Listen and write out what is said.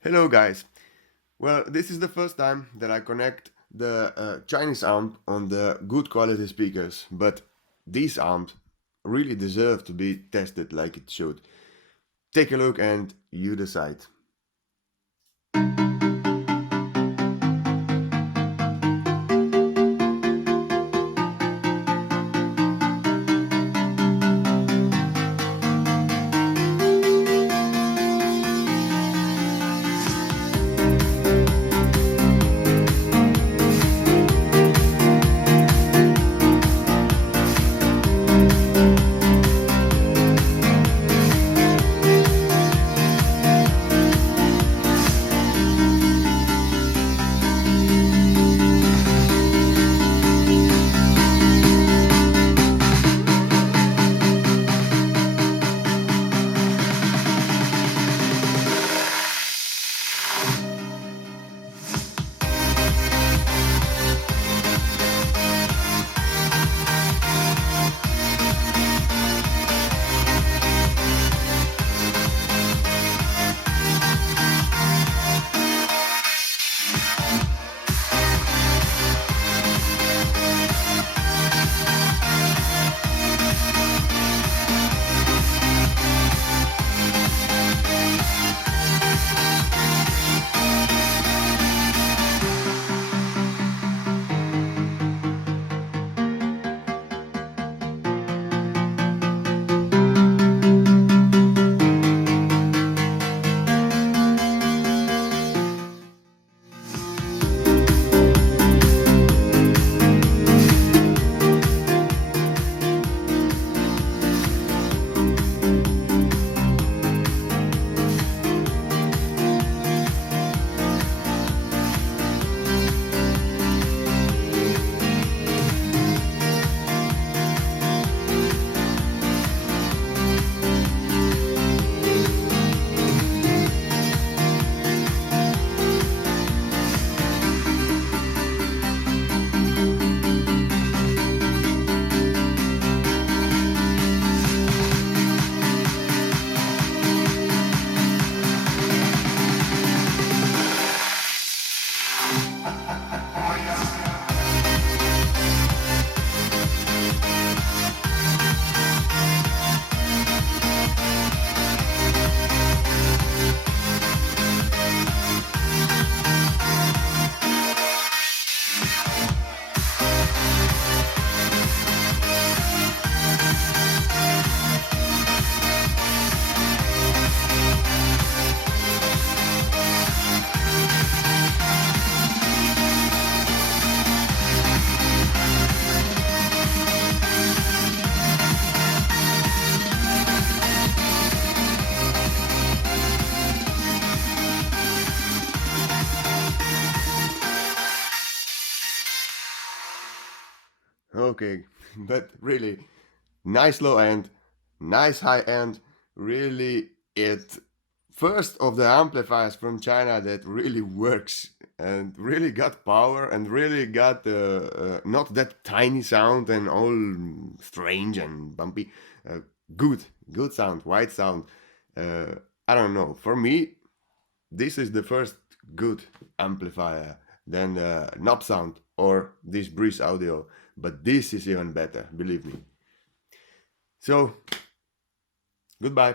Hello guys. Well, this is the first time that I connect the Chinese amp on the good quality speakers, but these amps really deserve to be tested like it should. Take a look and you decide. Okay, but really nice low end, nice high end, really it first of the amplifiers from China that really works and really got power and really got not that tiny sound and all strange and bumpy. Uh, good sound, white sound. Uh, I don't know. For me, this is the first good amplifier than knob sound or this breeze audio, but this is even better, believe me. So, goodbye.